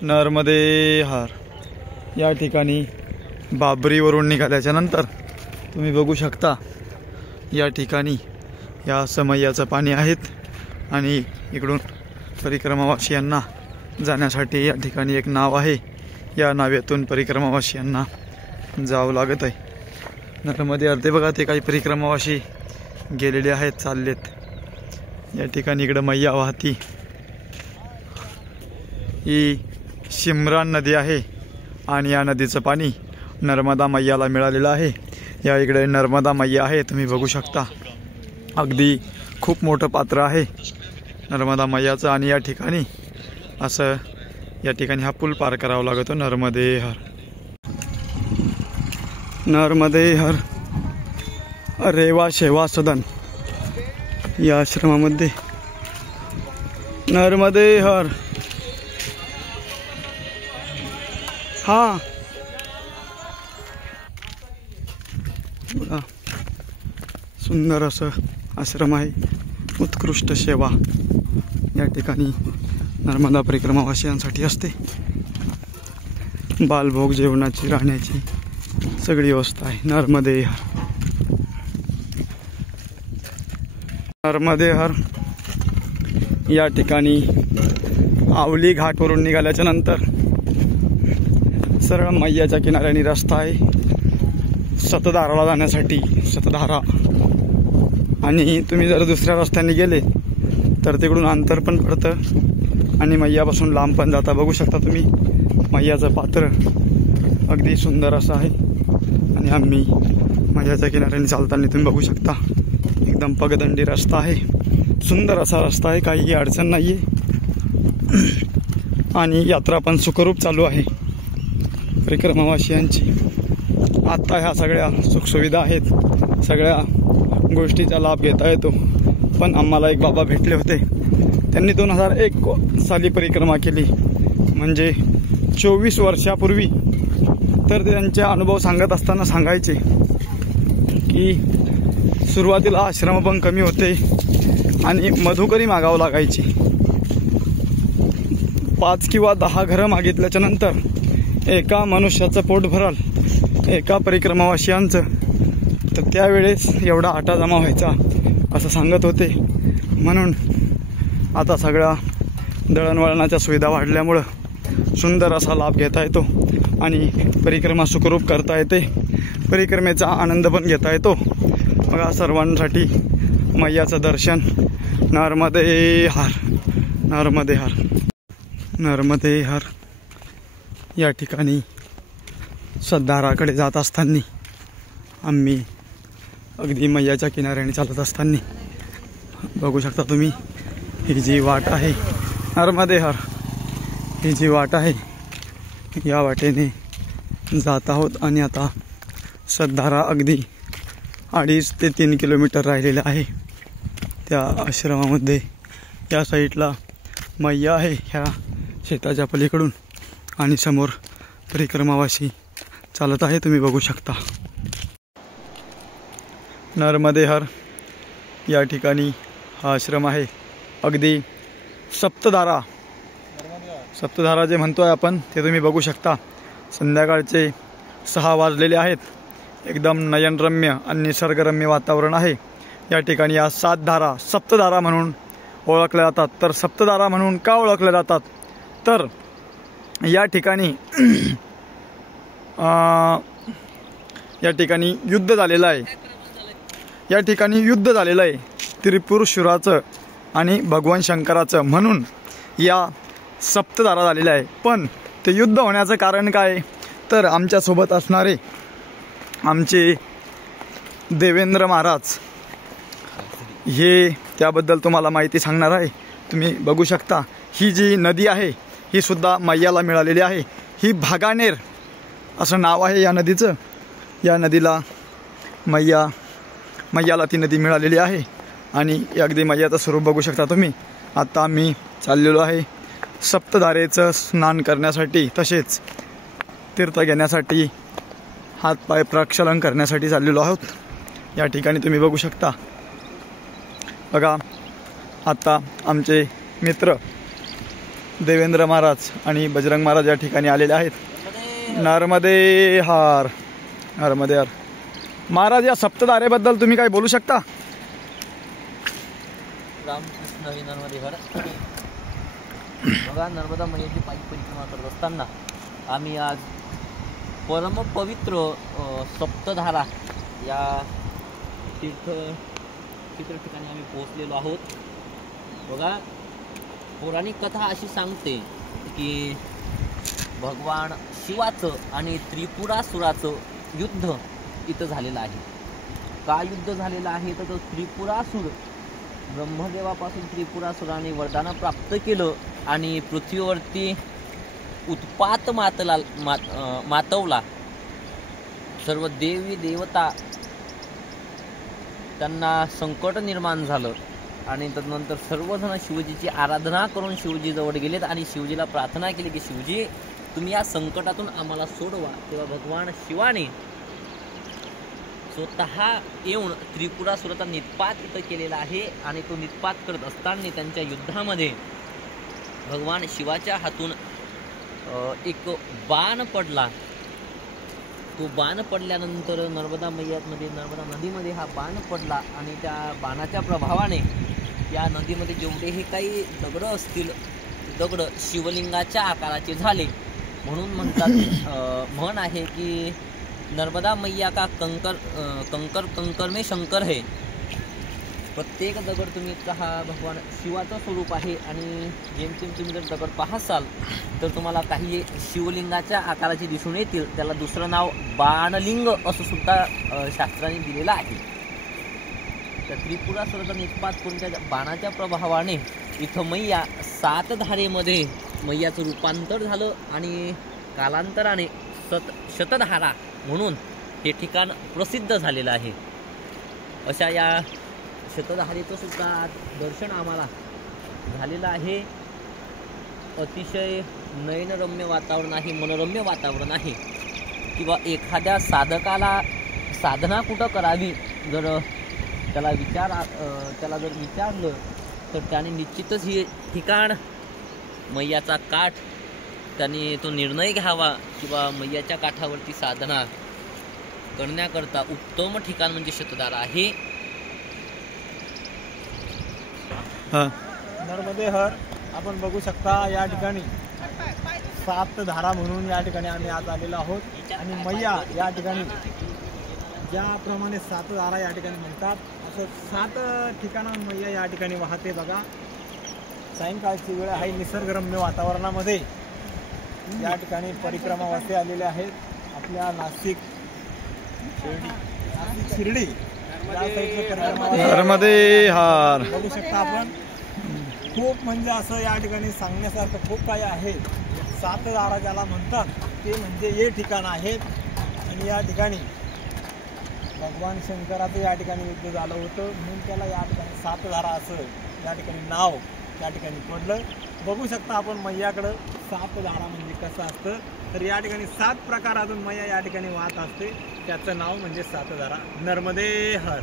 नर्मदे हर। या ठिकाणी बाबरीवरून निघाल्याच्या नंतर तुम्ही बघू शकता या ठिकाणी या समय्याचं पाणी आहेत आणि इकडून परिक्रमावासियांना जाण्यासाठी या ठिकाणी एक नाव आहे। या नावेतून परिक्रमावासियांना जावं लागत आहे। नर्मदे अर्धे बघा ते काही परिक्रमावासी गेलेले आहेत, चाललेत। या ठिकाणी इकडं मैया वाहती, ही शिमरान नदी आहे आणि या नदीचं पाणी नर्मदा मैयाला मिळालेलं आहे। या इकडे नर्मदा मैया आहे, तुम्ही बघू शकता। अगदी खूप मोठं पात्र आहे नर्मदा मैयाचं आणि या ठिकाणी असं या ठिकाणी हा पूल पार करावा लागतो। नर्मदे हर, नर्मदे हर। रेवा सेवा सदन या आश्रमामध्ये नर्मदे हर। हा सुंदर असं आश्रम आहे, उत्कृष्ट सेवा या ठिकाणी नर्मदा परिक्रमावासियांसाठी असते। बालभोग, जेवणाची, राहण्याची सगळी व्यवस्था आहे। नर्मदे हर, नर्मदे हर। या ठिकाणी आवली घाटवरून निघाल्याच्या नंतर सरळ मैयाच्या किनाऱ्याने रस्ता आहे सतधाराला जाण्यासाठी। सतधारा, आणि तुम्ही जर दुसऱ्या रस्त्याने गेले तर तिकडून अंतर पण पडतं आणि मैयापासून लांब पण जाता। बघू शकता तुम्ही मैयाचं पात्र अगदी सुंदर असं आहे आणि आम्ही मैयाच्या किनाऱ्याने चालताना तुम्ही बघू शकता एकदम पगदंडी रस्ता आहे, सुंदर असा रस्ता आहे, काही अडचण नाही आहे आणि यात्रा पण सुखरूप चालू आहे परिक्रमावासियांची। आता ह्या सगळ्या सुखसुविधा आहेत, सगळ्या गोष्टीचा लाभ घेता येतो। पण आम्हाला एक बाबा भेटले होते, त्यांनी 2001 साली परिक्रमा केली, म्हणजे 24 वर्षापूर्वी। तर ते त्यांचे अनुभव सांगत असताना सांगायचे की सुरुवातीला आश्रम पण कमी होते आणि मधुकरी मागावं लागायची। 5 किंवा 10 घरं मागितल्याच्या नंतर एका मनुष्याचं पोट भराल, एका परिक्रमावासियांचं, तर त्यावेळेस एवढा आटा जमा व्हायचा असं सांगत होते। म्हणून आता सगळ्या दळणवळणाच्या सुविधा वाढल्यामुळं सुंदर असा लाभ घेता येतो आणि परिक्रमा सुखरूप करता येते, परिक्रमेचा आनंद पण घेता येतो। बघा सर्वांसाठी मैयाचं दर्शन। नर्मदे हर, नर्मदे हर, नर्मदे हर। या ठिकाणी सतधाराकडे जात असताना आम्ही अगदी मैयाच्या किनाऱ्याने चालत असताना बघू शकता तुम्ही ही जी वाट आहे नर्मदे हर, ही जी वाट आहे या वाटेने जात आहोत आणि आता सतधारा अगदी 2.5 ते 3 किलोमीटर राहिलेलं आहे त्या आश्रमामध्ये। या साईडला मैया आहे ह्या शेताच्या पलीकडून आणि समोर परिक्रमावासी चालत आहे, तुम्ही बघू शकता। नर्मदे हर या ठिकाणी हा आश्रम आहे। अगदी सप्तधारा, सप्तधारा जे म्हणतोय आपण ते तुम्ही बघू शकता। संध्याकाळचे 6 वाजलेले आहेत, एकदम नयनरम्य आणि निसर्गरम्य वातावरण आहे। या ठिकाणी या 7 धारा सप्तधारा म्हणून ओळखल्या जातात। तर सप्तधारा म्हणून का ओळखल्या जातात तर या ठिकाणी या ठिकाणी युद्ध झालेलं आहे, या ठिकाणी युद्ध झालेलं आहे त्रिपुरसुराचं आणि भगवान शंकराचं, म्हणून या सप्तधारा झालेल्या आहे। पण ते युद्ध होण्याचं कारण काय तर आमच्यासोबत असणारे आमचे देवेंद्र महाराज हे त्याबद्दल तुम्हाला माहिती सांगणार आहे। तुम्ही बघू शकता ही जी नदी आहे ही सुद्धा मैयाला मिळालेली आहे। ही भागानेर असं नाव आहे या नदीचं। या नदीला मैयाला ती नदी मिळालेली आहे आणि अगदी मैयाचं स्वरूप बघू शकता तुम्ही। आता आम्ही चाललेलो आहे सप्तधारेचं स्नान करण्यासाठी, तसेच तीर्थ घेण्यासाठी, हातपाय प्रक्षालन करण्यासाठी चाललेलो आहोत। या ठिकाणी तुम्ही बघू शकता। बघा आता आमचे मित्र देवेंद्र महाराज आणि बजरंग महाराज या ठिकाणी आलेले आहेत। नर्मदे हार, नर्मदे हार। महाराज, या सप्तधारेबद्दल तुम्ही काय बोलू शकता? रामकृष्ण हरी नर्मदे हर। बघा, नर्मदा मैयाची पायी परिक्रमा करत असताना आम्ही आज परम पवित्र सप्तधारा या तीर्थ ठिकाणी आम्ही पोहोचलेलो आहोत। बघा, पौराणिक कथा अशी सांगते की भगवान शिवाचं आणि त्रिपुरासुराचं युद्ध इथं झालेलं आहे। का युद्ध झालेलं आहे तर त्रिपुरासुर, ब्रह्मदेवापासून त्रिपुरासुराने वरदान प्राप्त केलं आणि पृथ्वीवरती उत्पात मातवला। सर्व देवी देवता त्यांना संकट निर्माण झालं आणि तदनंतर सर्वजण शिवजीची आराधना करून शिवजी जवळ गेलेत आणि शिवजीला प्रार्थना केली की शिवजी, तुम्ही या संकटातून आम्हाला सोडवा। तेव्हा भगवान शिवाने स्वतः येऊन त्रिपुरासुराचा नित्पात इथं केलेला आहे आणि तो नित्पात करत असताना त्यांच्या युद्धामध्ये भगवान शिवाच्या हातून एक बाण पडला। तो बाण पडल्यानंतर नर्मदा नदीमध्ये हा बाण पडला आणि त्या बाणाच्या प्रभावाने या नदीमध्ये जेवढेही काही दगड असतील, दगड शिवलिंगाच्या आकाराचे झाले। म्हणून म्हणतात, म्हण आहे की नर्मदा मैया का कंकर कंकर में शंकर है। प्रत्येक दगड तुम्ही हा भगवान शिवाचं स्वरूप आहे आणि जेमतेम तुम्ही जर दगड पाहसाल तर तुम्हाला काही शिवलिंगाच्या आकाराचे दिसून येतील। त्याला दुसरं नाव बाणलिंग असं सुद्धा शास्त्राने दिलेलं आहे। त्या त्रिपुरासुराचा निष्पात करून त्या बाणाच्या प्रभावाने इथं मैया 7 धारेमध्ये मैयाचं रूपांतर झालं आणि कालांतराने शतधारा म्हणून हे ठिकाण प्रसिद्ध झालेलं आहे। अशा या शतधारेचं सुद्धा दर्शन आम्हाला झालेलं आहे। अतिशय नयनरम्य वातावरण आहे, मनोरम्य वातावरण आहे। किंवा एखाद्या साधकाला साधना कुठं करावी जर त्याला जर विचारलं तर त्याने निश्चितच हे ठिकाण, मैयाचा काठ, त्याने तो निर्णय घ्यावा किंवा मैयाच्या काठावरती साधना करण्याकरता उत्तम ठिकाण म्हणजे शतधारा आहे। नर्मदे हर। आपण बघू शकता या ठिकाणी 7 धारा म्हणून या ठिकाणी आम्ही आज आलेलो आहोत आणि मैया या ठिकाणी ज्याप्रमाणे 7 धारा या ठिकाणी म्हणतात असं 7 ठिकाणं मैया या ठिकाणी वाहते। बघा, सायंकाळची वेळ आहे, निसर्गरम्य वातावरणामध्ये या ठिकाणी परिक्रमावासी आलेले आहेत। आपल्या नाशिक शिर्डी या साईडचे नर्मदे हार बघू शकता आपण। खूप म्हणजे असं या ठिकाणी सांगण्यासारखं खूप काही आहे। 7 धारा ज्याला म्हणतात ते म्हणजे हे ठिकाण आहेत आणि या ठिकाणी भगवान शंकराचं या ठिकाणी युद्ध झालं होतं म्हणून त्याला या ठिकाणी 7 धारा असं या ठिकाणी नाव या ठिकाणी पडलं। बघू शकता आपण मैयाकडं 7 धारा म्हणजे कसं असतं तर या ठिकाणी 7 प्रकारातून मैया या ठिकाणी वाहत असते, त्याचं नाव म्हणजे 7 धारा। नर्मदे हर।